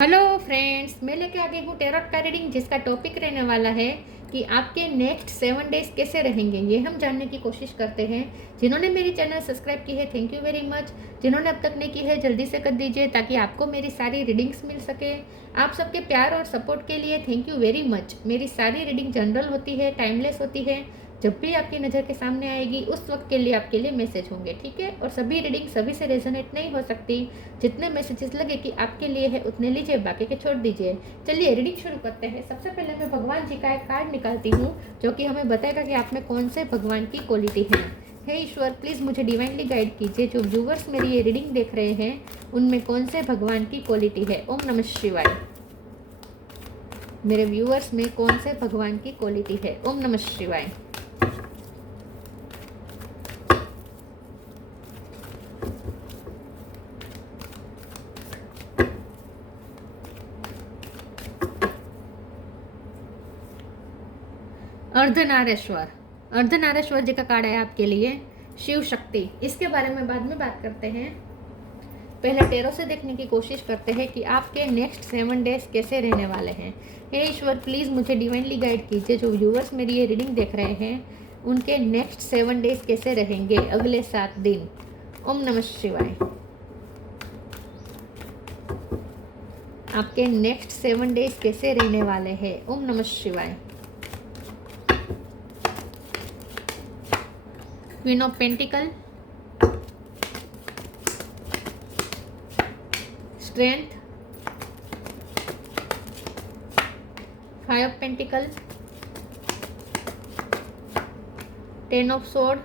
Hello friends, मैं लेके आ गई हूँ टेरोट का रीडिंग, जिसका टॉपिक रहने वाला है कि आपके नेक्स्ट 7 डेज कैसे रहेंगे। ये हम जानने की कोशिश करते हैं। जिन्होंने मेरी चैनल सब्सक्राइब की है, थैंक यू वेरी मच। जिन्होंने अब तक नहीं की है, जल्दी से कर दीजिए ताकि आपको मेरी सारी रीडिंग्स मिल सके। आप सबके प्यार और सपोर्ट के लिए थैंक यू वेरी मच। मेरी सारी रीडिंग जनरल होती है, टाइमलेस होती है। जब भी आपकी नज़र के सामने आएगी उस वक्त के लिए आपके लिए मैसेज होंगे, ठीक है। और सभी रीडिंग सभी से रेजोनेट नहीं हो सकती। जितने मैसेजेस लगे कि आपके लिए है उतने लीजिए, बाकी के छोड़ दीजिए। चलिए रीडिंग शुरू करते हैं। सबसे पहले मैं भगवान जी का एक कार्ड निकालती हूँ जो कि हमें बताएगा कि आप में कौन से भगवान की क्वालिटी है। हे ईश्वर, प्लीज़ मुझे डिवाइनली गाइड कीजिए। जो व्यूवर्स मेरी ये रीडिंग देख रहे हैं उनमें कौन से भगवान की क्वालिटी है। ओम नमः शिवाय। मेरे व्यूअर्स में कौन से भगवान की क्वालिटी है। ओम नमः शिवाय। अर्धनारेश्वर जी का कार्ड है आपके लिए, शिव शक्ति। इसके बारे में बाद में बात करते हैं। पहले टेरो से देखने की कोशिश करते हैं कि आपके नेक्स्ट 7 डेज कैसे रहने वाले हैं। हे ईश्वर, प्लीज़ मुझे डिवाइनली गाइड कीजिए। जो व्यूअर्स मेरी ये रीडिंग देख रहे हैं उनके नेक्स्ट 7 डेज कैसे रहेंगे, अगले 7 दिन। ओम नमः शिवाय। आपके नेक्स्ट 7 डेज कैसे रहने वाले हैं। ओम नमः शिवाय। Queen of pentacle, strength, 5 of pentacle, 10 of sword,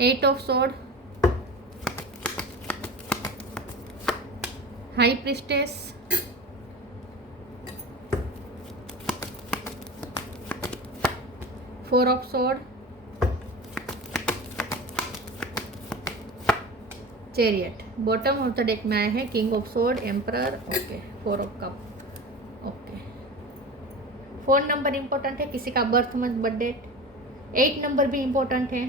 8 of sword, high priestess, 4 of sword, chariot. Bottom of the deck में आया है king of sword, emperor, okay, 4 of cup, okay. 4 number important है, किसी का birth month birth date. 8 number भी important है,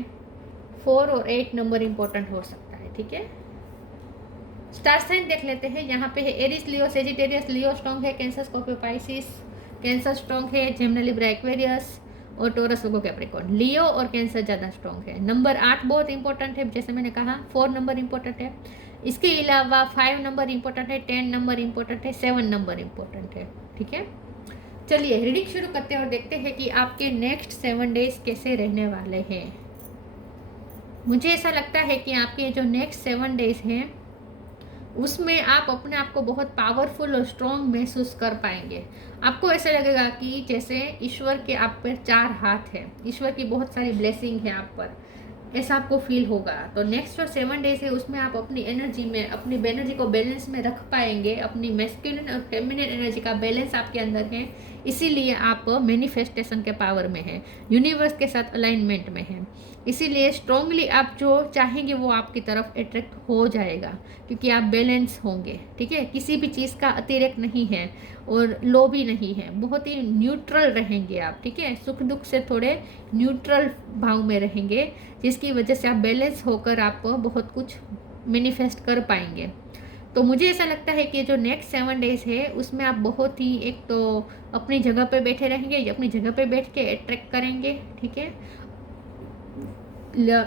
4 और 8 number important हो सकता है, ठीक है। स्टार साइन देख लेते हैं। यहाँ पे है एरिस, लियो, सेजिटेरियस। लियो स्ट्रॉन्ग है, cancer, Scorpio, Pisces. Cancer strong है, जेमिनी, लिब्रा, एक्वेरियस और टोरस, वर्गो, कैप्रिकॉर्न। लियो और कैंसर ज़्यादा स्ट्रॉन्ग है। नंबर 8 बहुत इंपॉर्टेंट है, जैसे मैंने कहा। 4 नंबर इंपॉर्टेंट है। इसके अलावा 5 नंबर इंपॉर्टेंट है, 10 नंबर इंपॉर्टेंट है, 7 नंबर इंपॉर्टेंट है, ठीक है। चलिए रीडिंग शुरू करते हैं और देखते हैं कि आपके नेक्स्ट 7 डेज कैसे रहने वाले हैं। मुझे ऐसा लगता है कि आपके जो नेक्स्ट 7 डेज हैं उसमें आप अपने आप को बहुत पावरफुल और स्ट्रॉन्ग महसूस कर पाएंगे। आपको ऐसा लगेगा कि जैसे ईश्वर के आप पर 4 हाथ हैं, ईश्वर की बहुत सारी ब्लेसिंग है आप पर, ऐसा आपको फील होगा। तो नेक्स्ट जो 7 डेज है उसमें आप अपनी एनर्जी में, अपनी एनर्जी को बैलेंस में रख पाएंगे। अपनी मैस्कुलिन और फेमिनिन एनर्जी का बैलेंस आपके अंदर है, इसीलिए आप मैनिफेस्टेशन के पावर में हैं, यूनिवर्स के साथ अलाइनमेंट में हैं। इसीलिए स्ट्रांगली आप जो चाहेंगे वो आपकी तरफ अट्रैक्ट हो जाएगा, क्योंकि आप बैलेंस होंगे, ठीक है। किसी भी चीज़ का अतिरेक नहीं है और लो भी नहीं है, बहुत ही न्यूट्रल रहेंगे आप, ठीक है। सुख दुख से थोड़े न्यूट्रल भाव में रहेंगे, जिसकी वजह से आप बैलेंस होकर आप बहुत कुछ मैनिफेस्ट कर पाएंगे। तो मुझे ऐसा लगता है कि जो नेक्स्ट 7 डेज है उसमें आप बहुत ही, एक तो अपनी जगह पे बैठे रहेंगे, अपनी जगह पे बैठ के अट्रैक्ट करेंगे, ठीक है।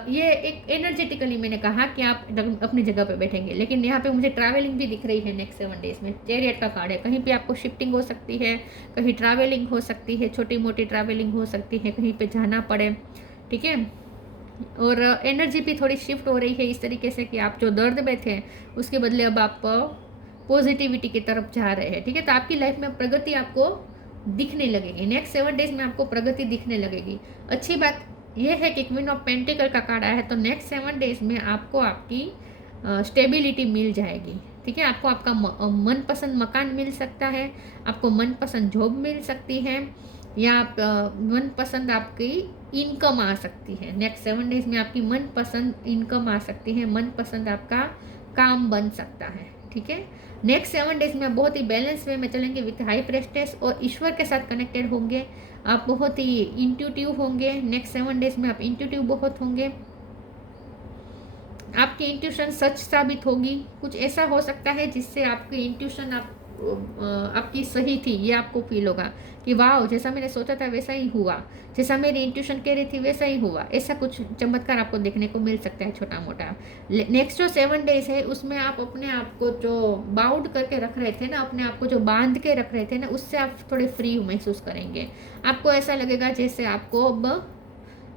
ये एक एनर्जेटिकली मैंने कहा कि आप अपनी जगह पे बैठेंगे, लेकिन यहाँ पे मुझे ट्रैवलिंग भी दिख रही है नेक्स्ट 7 डेज में। चैरियट का कार्ड है, कहीं पे आपको शिफ्टिंग हो सकती है, कहीं ट्रैवलिंग हो सकती है, छोटी मोटी ट्रैवलिंग हो सकती है, कहीं पे जाना पड़े, ठीक है। और एनर्जी भी थोड़ी शिफ्ट हो रही है इस तरीके से कि आप जो दर्द में थे उसके बदले अब आप पॉजिटिविटी की तरफ जा रहे हैं, ठीक है। तो आपकी लाइफ में प्रगति आपको दिखने लगेगी। नेक्स्ट 7 डेज में आपको प्रगति दिखने लगेगी। अच्छी बात यह है कि क्वीन ऑफ पेंटिकल का कार्ड आया है, तो नेक्स्ट 7 डेज में आपको आपकी स्टेबिलिटी मिल जाएगी, ठीक है। आपको आपका मनपसंद मकान मिल सकता है, आपको मनपसंद जॉब मिल सकती है, या आप मनपसंद आपकी इनकम आ सकती है। नेक्स्ट 7 डेज में आपकी मनपसंद इनकम आ सकती है, मनपसंद आपका काम बन सकता है, ठीक है। नेक्स्ट 7 डेज में आप बहुत ही बैलेंस वे में चलेंगे विथ हाई प्रेस्टेस और ईश्वर के साथ कनेक्टेड होंगे। आप बहुत ही इंट्यूटिव होंगे। नेक्स्ट 7 डेज में आप इंट्यूटिव बहुत होंगे। आपकी इंट्यूशन सच साबित होगी। कुछ ऐसा हो सकता है जिससे आपकी इंट्यूशन आपकी सही थी, ये आपको फील होगा कि वाह, जैसा मैंने सोचा था वैसा ही हुआ, जैसा मेरी इंट्यूशन कह रही थी वैसा ही हुआ। ऐसा कुछ चमत्कार आपको देखने को मिल सकता है छोटा मोटा। नेक्स्ट जो 7 डेज है उसमें आप अपने आप को जो बाउंड करके रख रहे थे ना, अपने आप को जो बांध के रख रहे थे ना, उससे आप थोड़े फ्री महसूस करेंगे। आपको ऐसा लगेगा जैसे आपको अब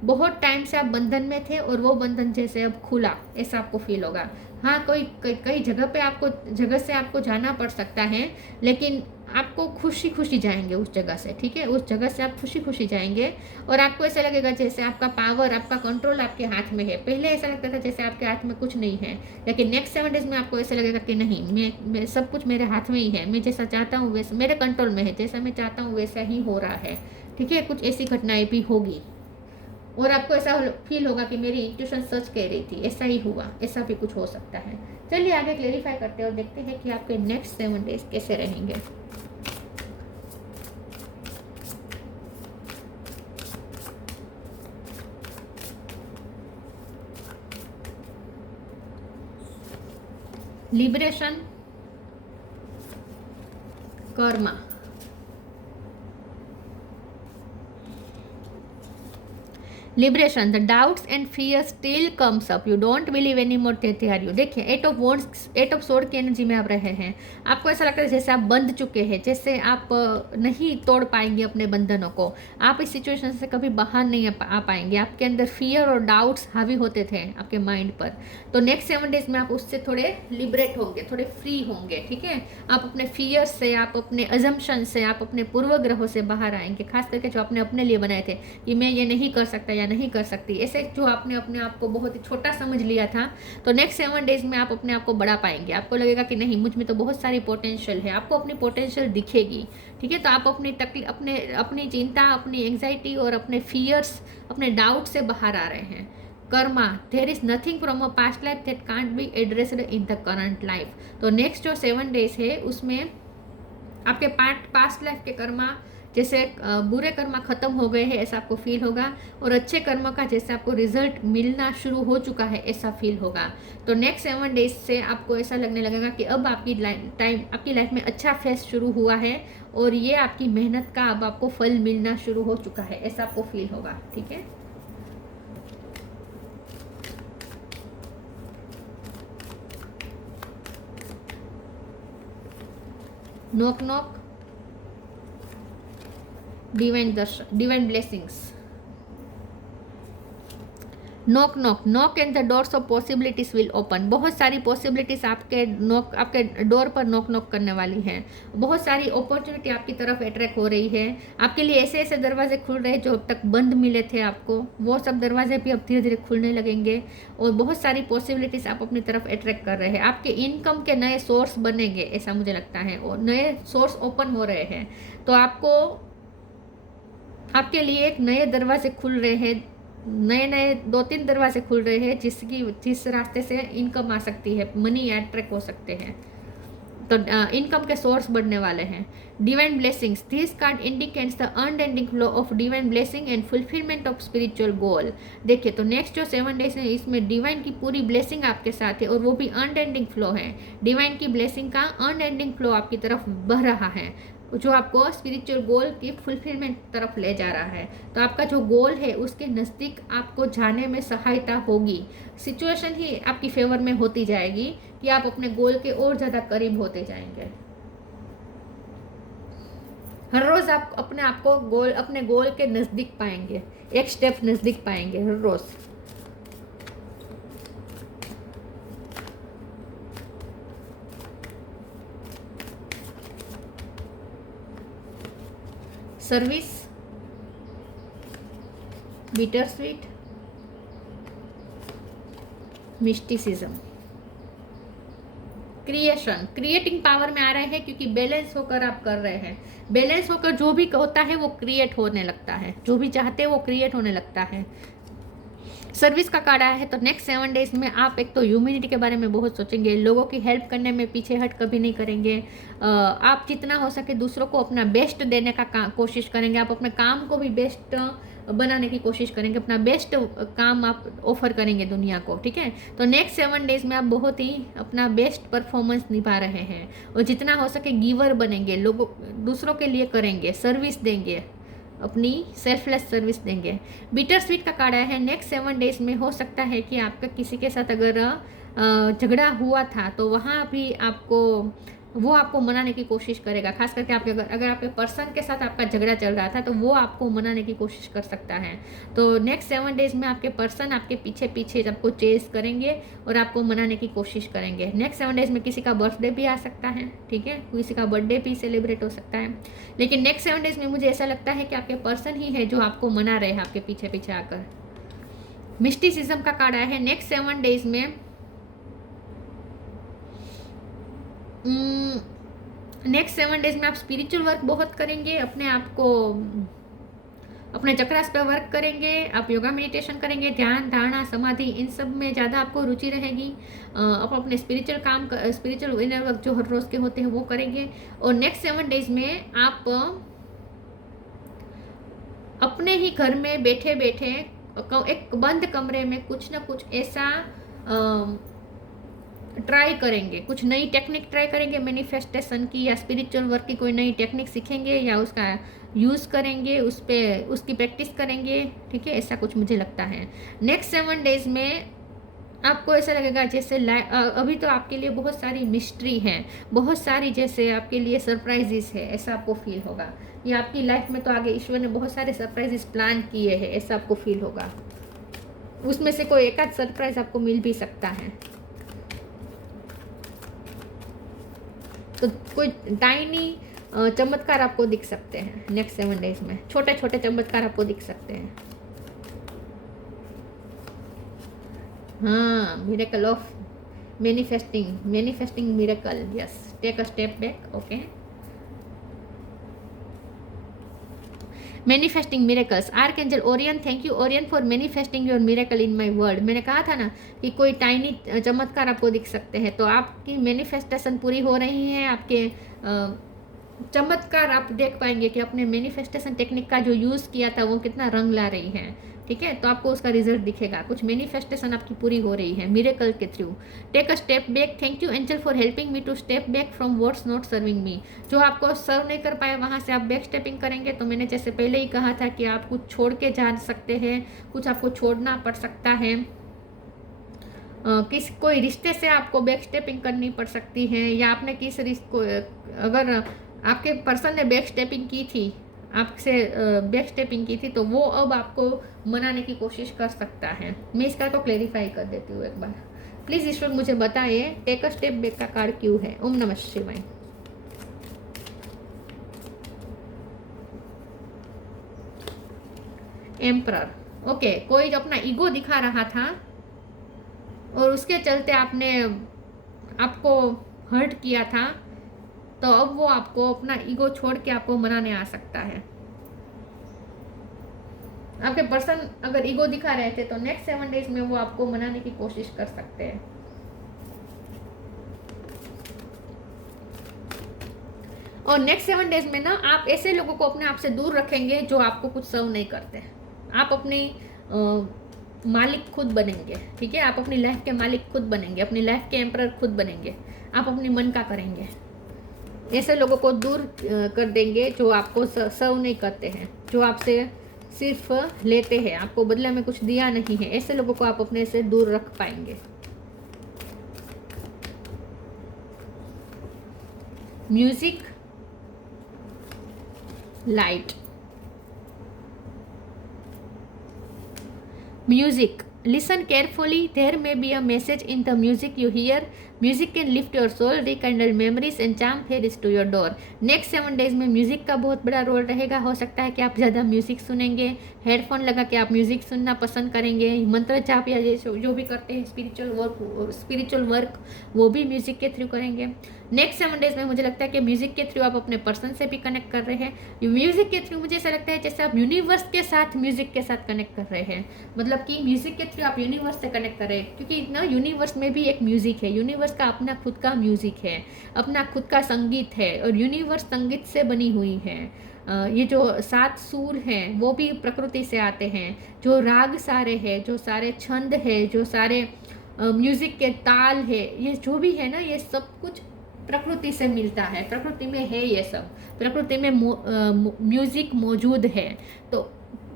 बहुत टाइम से आप बंधन में थे और वो बंधन जैसे अब खुला, ऐसा आपको फील होगा। हाँ, कई जगह पे जगह से आपको जाना पड़ सकता है, लेकिन आपको खुशी खुशी जाएंगे उस जगह से, ठीक है। उस जगह से आप खुशी खुशी जाएंगे और आपको ऐसा लगेगा जैसे आपका पावर, आपका कंट्रोल आपके हाथ में है। पहले ऐसा लगता था जैसे आपके हाथ में कुछ नहीं है, लेकिन नेक्स्ट 7 डेज में आपको ऐसा लगेगा कि नहीं, मैं सब कुछ मेरे हाथ में ही है, मैं जैसा चाहता हूँ वैसा मेरे कंट्रोल में है, जैसा मैं चाहता हूँ वैसा ही हो रहा है, ठीक है। कुछ ऐसी घटनाएं भी होगी और आपको ऐसा फील होगा कि मेरी इंट्यूशन सच कह रही थी, ऐसा ही हुआ। ऐसा भी कुछ हो सकता है। चलिए आगे क्लेरिफाई करते हैं और देखते हैं कि आपके नेक्स्ट 7 डेज कैसे रहेंगे। Liberation, karma, liberation, the doubts and fear still comes up, you don't believe any more that they are you. देखिए, 8 ऑफ सोर्ड की एनर्जी में आप रहे हैं। आपको ऐसा लगता है जैसे आप बंध चुके हैं, जैसे आप नहीं तोड़ पाएंगे अपने बंधनों को, आप इस सिचुएशन से कभी बाहर नहीं आ पाएंगे। आपके अंदर फियर और डाउट्स हावी होते थे आपके माइंड पर, तो नेक्स्ट 7 डेज में आप उससे थोड़े लिबरेट होंगे, थोड़े फ्री होंगे, ठीक है। आप अपने फियर से, आप अपने अजम्पशन से, आप अपने पूर्वग्रहों से बाहर आएंगे, खास करके जो आपने अपने लिए बनाए थे कि मैं ये नहीं कर सकता या नहीं कर सकती, ऐसे जो आपने अपने आप को बहुत ही छोटा समझ लिया था, तो नेक्स्ट 7 डेज में आप अपने आप को बढ़ा पाएंगे। आपको लगेगा कि नहीं, मुझ में तो बहुत सारी पोटेंशियल है, आपको अपनी पोटेंशियल दिखेगी, ठीक है। तो आप अपनी चिंता, अपनी एंग्जाइटी और अपने फियर्स, अपने डाउट से बाहर आ रहे हैं। Karma, there is nothing from a past life that can't be addressed in the current life. तो नेक्स्ट जो 7 डेज है उसमें आपके पास्ट लाइफ के कर्मा, जैसे बुरे कर्म खत्म हो गए हैं ऐसा आपको फील होगा, और अच्छे कर्म का जैसे आपको रिजल्ट मिलना शुरू हो चुका है ऐसा फील होगा। तो नेक्स्ट 7 डेज से आपको ऐसा लगने लगेगा कि अब आपकी लाइफ में अच्छा फेज शुरू हुआ है और ये आपकी मेहनत का अब आपको फल मिलना शुरू हो चुका है, ऐसा आपको फील होगा, ठीक है। Knock knock, divine blessings, knock knock, knock and the doors of possibilities will open. बहुत सारी पॉसिबिलिटीज आपके डोर पर नॉक नॉक करने वाली हैं। बहुत सारी अपॉर्चुनिटी आपकी तरफ अट्रैक्ट हो रही है। आपके लिए ऐसे ऐसे दरवाजे खुल रहे हैं जो अब तक बंद मिले थे आपको, वो सब दरवाजे भी अब धीरे धीरे खुलने लगेंगे और बहुत सारी पॉसिबिलिटीज आप अपनी तरफ अट्रैक्ट कर रहे हैं। आपके इनकम के नए सोर्स बनेंगे ऐसा मुझे लगता है, और नए सोर्स ओपन हो रहे हैं। तो आपके लिए एक नए दरवाजे खुल रहे हैं, नए 2-3 दरवाजे खुल रहे हैं जिस रास्ते से इनकम आ सकती है, मनी अट्रैक्ट हो सकते हैं। तो इनकम के सोर्स बढ़ने वाले हैं। Divine blessings, this card indicates the unending flow of divine blessing and fulfilment of spiritual goal. देखिए, तो नेक्स्ट जो 7 डेज है इसमें डिवाइन की पूरी ब्लेसिंग आपके साथ है और वो भी अनएंडिंग फ्लो है। डिवाइन की ब्लेसिंग का अनएंडिंग फ्लो आपकी तरफ बह रहा है, जो आपको स्पिरिचुअल गोल की फुलफिलमेंट तरफ ले जा रहा है। तो आपका जो गोल है उसके नज़दीक आपको जाने में सहायता होगी। सिचुएशन ही आपकी फेवर में होती जाएगी कि आप अपने गोल के और ज़्यादा करीब होते जाएंगे। हर रोज़ आप अपने गोल के नज़दीक पाएंगे, एक स्टेप नज़दीक पाएंगे हर रोज़। Service, bitter sweet, mysticism, creating power में आ रहे हैं क्योंकि बैलेंस होकर आप कर रहे हैं। बैलेंस होकर जो भी होता है वो क्रिएट होने लगता है, जो भी चाहते हैं वो क्रिएट होने लगता है। सर्विस का कार्ड आया है, तो नेक्स्ट 7 डेज में आप एक तो ह्यूमैनिटी के बारे में बहुत सोचेंगे, लोगों की हेल्प करने में पीछे हट कभी नहीं करेंगे। आप जितना हो सके दूसरों को अपना बेस्ट देने का कोशिश करेंगे, आप अपने काम को भी बेस्ट बनाने की कोशिश करेंगे, अपना बेस्ट काम आप ऑफर करेंगे दुनिया को, ठीक है। तो नेक्स्ट 7 डेज में आप बहुत ही अपना बेस्ट परफॉर्मेंस निभा रहे हैं और जितना हो सके गिवर बनेंगे, लोगों दूसरों के लिए करेंगे, सर्विस देंगे, अपनी सेल्फलेस सर्विस देंगे। बिटर स्वीट का कार्ड आया है। नेक्स्ट 7 डेज में हो सकता है कि आपका किसी के साथ अगर झगड़ा हुआ था तो वहाँ भी वो आपको मनाने की कोशिश करेगा। खास करके आपके अगर आपके पर्सन के साथ आपका झगड़ा चल रहा था तो वो आपको मनाने की कोशिश कर सकता है। तो नेक्स्ट 7 डेज में आपके पर्सन आपके पीछे पीछे आपको चेस करेंगे और आपको मनाने की कोशिश करेंगे। नेक्स्ट 7 डेज में किसी का बर्थडे भी आ सकता है, ठीक है, किसी का बर्थडे भी सेलिब्रेट हो सकता है। लेकिन नेक्स्ट 7 डेज में मुझे ऐसा लगता है कि आपके पर्सन ही है जो आपको मना रहे हैं आपके पीछे पीछे आकर। मिस्टिसिज्म का कार्ड आया है। नेक्स्ट 7 डेज में नेक्स्ट 7 डेज में आप स्पिरिचुअल वर्क बहुत करेंगे, अपने आप को अपने चक्रास पे वर्क करेंगे, आप योगा मेडिटेशन करेंगे, ध्यान धारणा समाधि इन सब में ज़्यादा आपको रुचि रहेगी। आप अपने स्पिरिचुअल इनर वर्क जो हर रोज़ के होते हैं वो करेंगे। और नेक्स्ट 7 डेज में आप अपने ही घर में बैठे बैठे एक बंद कमरे में कुछ ना कुछ ऐसा ट्राई करेंगे, कुछ नई टेक्निक ट्राई करेंगे मैनिफेस्टेशन की या स्पिरिचुअल वर्क की, कोई नई टेक्निक सीखेंगे या उसका यूज़ करेंगे, उसकी प्रैक्टिस करेंगे, ठीक है, ऐसा कुछ मुझे लगता है। नेक्स्ट 7 डेज में आपको ऐसा लगेगा जैसे अभी तो आपके लिए बहुत सारी मिस्ट्री है, बहुत सारी जैसे आपके लिए सरप्राइजेस है, ऐसा आपको फील होगा। ये आपकी लाइफ में तो आगे ईश्वर ने बहुत सारे सरप्राइजेस प्लान किए हैं, ऐसा आपको फील होगा। उसमें से कोई एक आध सरप्राइज आपको मिल भी सकता है। तो कोई टाइनी चमत्कार आपको दिख सकते हैं नेक्स्ट 7 डेज में, छोटे छोटे चमत्कार आपको दिख सकते हैं। हाँ, miracle of manifesting miracle, yes, take a step back, okay. Manifesting miracles, archangel Orion, thank you Orion for manifesting your miracle in my world. मैंने कहा था ना कि कोई टाइनी चमत्कार आपको दिख सकते हैं, तो आपकी मैनिफेस्टेशन पूरी हो रही है, आपके चमत्कार आप देख पाएंगे कि अपने मैनिफेस्टेशन टेक्निक का जो यूज़ किया था वो कितना रंग ला रही है, ठीक है। तो आपको उसका रिजल्ट दिखेगा, कुछ मैनिफेस्टेशन आपकी पूरी हो रही है मिरेकल के थ्रू। Take a step back, thank you angel for helping me to step back from what's not serving me. जो आपको सर्व नहीं कर पाए वहाँ से आप बैक स्टेपिंग करेंगे। तो मैंने जैसे पहले ही कहा था कि आप कुछ छोड़ के जा सकते हैं, कुछ आपको छोड़ना पड़ सकता है, कोई रिश्ते से आपको बैक स्टेपिंग करनी पड़ सकती है, या आपने किस रिश्ते को, अगर आपके पर्सन ने बैक स्टेपिंग की थी, आपसे बैक स्टेपिंग की थी, तो वो अब आपको मनाने की कोशिश कर सकता है। मैं इस कार्ड को क्लेरिफाई कर देती हूँ एक बार। प्लीज़ ईश्वर मुझे बताइए टेक अ स्टेप बैक का कार्ड क्यों है। ओम नमः शिवाय। एम्परर, ओके, कोई जो अपना ईगो दिखा रहा था और उसके चलते आपको हर्ट किया था, तो अब वो आपको अपना ईगो छोड़ के आपको मनाने आ सकता है। आपके पर्सन अगर ईगो दिखा रहे थे तो नेक्स्ट 7 डेज में वो आपको मनाने की कोशिश कर सकते हैं। और नेक्स्ट 7 डेज में ना आप ऐसे लोगों को अपने आप से दूर रखेंगे जो आपको कुछ सर्व नहीं करते। आप अपनी मालिक खुद बनेंगे, ठीक है, आप अपनी लाइफ के मालिक खुद बनेंगे, अपनी लाइफ के एम्परर खुद बनेंगे, आप अपने मन का करेंगे। ऐसे लोगों को दूर कर देंगे जो आपको सर्व नहीं करते हैं, जो आपसे सिर्फ लेते हैं, आपको बदले में कुछ दिया नहीं है। ऐसे लोगों को आप अपने से दूर रख पाएंगे। Music, light, music, listen carefully, there may be a message in the music you hear. Music can lift your soul, rekindle memories and charm fairies to your door. Next 7 days में म्यूज़िक का बहुत बड़ा role रहेगा। हो सकता है कि आप ज़्यादा म्यूज़िक सुनेंगे, हेडफोन लगा के आप म्यूज़िक सुनना पसंद करेंगे, मंत्र जाप या जो भी करते हैं स्पिरिचुअल वर्क वो भी म्यूज़िक के थ्रू करेंगे। नेक्स्ट 7 डेज में मुझे लगता है कि म्यूज़िक के थ्रू आप अपने पर्सन से भी कनेक्ट कर रहे हैं। म्यूज़िक के थ्रू मुझे ऐसा लगता है जैसे आप यूनिवर्स के साथ म्यूज़िक के साथ कनेक्ट कर रहे हैं, मतलब कि म्यूज़िक के थ्रू आप यूनिवर्स से कनेक्ट कर रहे हैं, क्योंकि ना यूनिवर्स में भी एक म्यूज़िक है, यूनिवर्स यूनिवर्स का अपना खुद का म्यूजिक है, अपना खुद का संगीत है, और यूनिवर्स संगीत से बनी हुई है। ये जो 7 सुर हैं वो भी प्रकृति से आते हैं। जो राग सारे हैं, जो सारे छंद है, जो सारे म्यूजिक के ताल है, ये जो भी है ना, ये सब कुछ प्रकृति से मिलता है, प्रकृति में है ये सब, प्रकृति में म्यूजिक मौजूद है। तो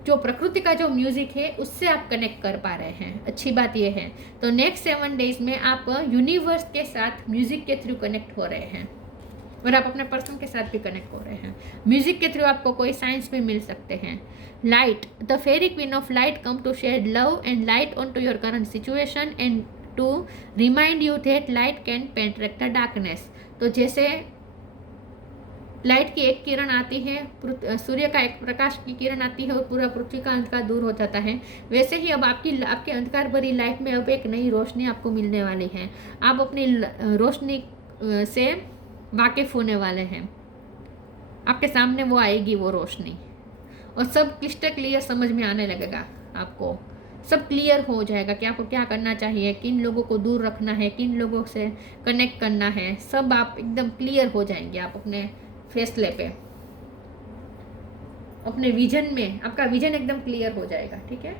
जो प्रकृति का जो म्यूजिक है उससे आप कनेक्ट कर पा रहे हैं, अच्छी बात ये है। तो नेक्स्ट 7 डेज में आप यूनिवर्स के साथ म्यूजिक के थ्रू कनेक्ट हो रहे हैं, और आप अपने पर्सन के साथ भी कनेक्ट हो रहे हैं। म्यूजिक के थ्रू आपको कोई साइंस भी मिल सकते हैं। Light, the fairy queen of light come to shed love and light on to your current situation and to remind you that light can penetrate the darkness. तो जैसे लाइट की एक किरण आती है, सूर्य का एक प्रकाश की किरण आती है और पूरा पृथ्वी का अंधकार दूर हो जाता है, वैसे ही अब आपके अंधकार भरी लाइफ में अब एक नई रोशनी आपको मिलने वाली है। आप अपनी रोशनी से वाकिफ होने वाले हैं, आपके सामने वो आएगी वो रोशनी, और सब क्लिस्टर क्लियर समझ में आने लगेगा आपको। सब क्लियर हो जाएगा कि आपको क्या करना चाहिए, किन लोगों को दूर रखना है, किन लोगों से कनेक्ट करना है, सब आप एकदम क्लियर हो जाएंगे। आप अपने फैसले पे, अपने विजन में, आपका विजन एकदम क्लियर हो जाएगा। ठीक है,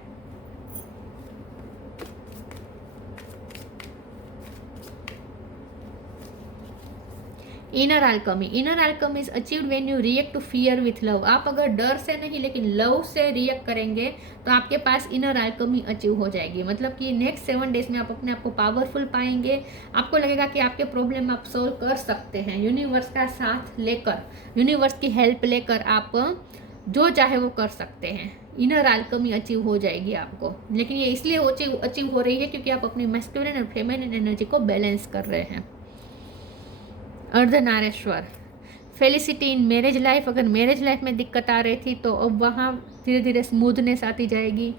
inner alchemy, inner alchemy is achieved when you react to fear with love. आप अगर डर से नहीं लेकिन लव से रिएक्ट करेंगे तो आपके पास इनर अल्केमी अचीव हो जाएगी। मतलब कि नेक्स्ट 7 डेज में आप अपने आप को पावरफुल पाएंगे। आपको लगेगा कि आपके प्रॉब्लम आप सोल्व कर सकते हैं। यूनिवर्स का साथ लेकर, यूनिवर्स की हेल्प लेकर आप जो चाहे वो कर सकते हैं। इनर अल्केमी अचीव हो जाएगी आपको, लेकिन ये इसलिए अचीव हो रही है क्योंकि आप अपनी मैस्कुलिन और फेमिनिन एनर्जी को बैलेंस कर रहे हैं। Ardhanarishvara, felicity in marriage life. अगर मैरिज लाइफ में दिक्कत आ रही थी तो अब वहाँ धीरे धीरे स्मूथनेस आती जाएगी,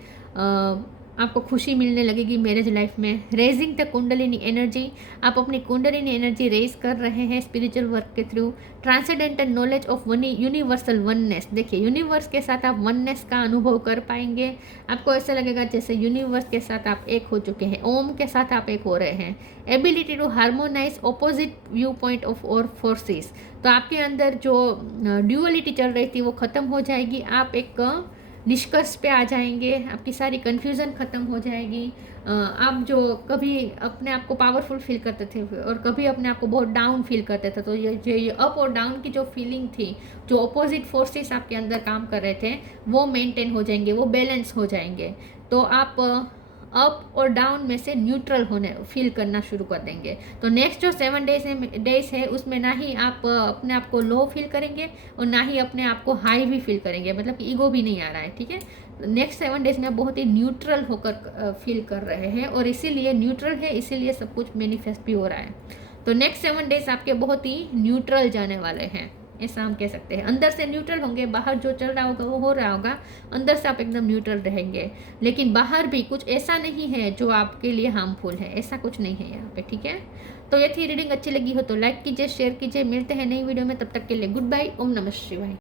आपको खुशी मिलने लगेगी मैरिज लाइफ में। रेजिंग द कुंडलिनी एनर्जी, आप अपनी कुंडलिनी एनर्जी रेज कर रहे हैं स्पिरिचुअल वर्क के through. Transcendental knowledge of universal oneness, देखिए यूनिवर्स के साथ आप वननेस का अनुभव कर पाएंगे। आपको ऐसा लगेगा जैसे यूनिवर्स के साथ आप एक हो चुके हैं, ओम के साथ आप एक हो रहे हैं। Ability to harmonise opposite view point of और फोर्सेस, तो आपके अंदर जो ड्यूअलिटी चल रही थी वो ख़त्म हो जाएगी। आप एक निष्कर्ष पे आ जाएंगे, आपकी सारी कन्फ्यूज़न ख़त्म हो जाएगी। आप जो कभी अपने आप को पावरफुल फील करते थे और कभी अपने आप को बहुत डाउन फील करते थे, तो ये अप और डाउन की जो फीलिंग थी, जो अपोजिट फोर्सेस आपके अंदर काम कर रहे थे, वो मेंटेन हो जाएंगे, वो बैलेंस हो जाएंगे। तो आप अप और डाउन में से न्यूट्रल होने फील करना शुरू कर देंगे। तो नेक्स्ट जो 7 डेज है उसमें ना ही आप अपने आप को लो फील करेंगे और ना ही अपने आप को हाई भी फील करेंगे, मतलब कि ईगो भी नहीं आ रहा है। ठीक है, नेक्स्ट 7 डेज में बहुत ही न्यूट्रल होकर फील कर रहे हैं, और इसीलिए न्यूट्रल है, इसीलिए सब कुछ मैनिफेस्ट भी हो रहा है। तो नेक्स्ट 7 डेज आपके बहुत ही न्यूट्रल जाने वाले हैं, ऐसा हम कह सकते हैं। अंदर से न्यूट्रल होंगे, बाहर जो चल रहा होगा वो हो रहा होगा, अंदर से आप एकदम न्यूट्रल रहेंगे। लेकिन बाहर भी कुछ ऐसा नहीं है जो आपके लिए हार्मफुल है, ऐसा कुछ नहीं है यहाँ पे। ठीक है, तो ये थी रीडिंग। अच्छी लगी हो तो लाइक कीजिए, शेयर कीजिए। मिलते हैं नई वीडियो में, तब तक के लिए गुड बाय। ओम नमः शिवाय।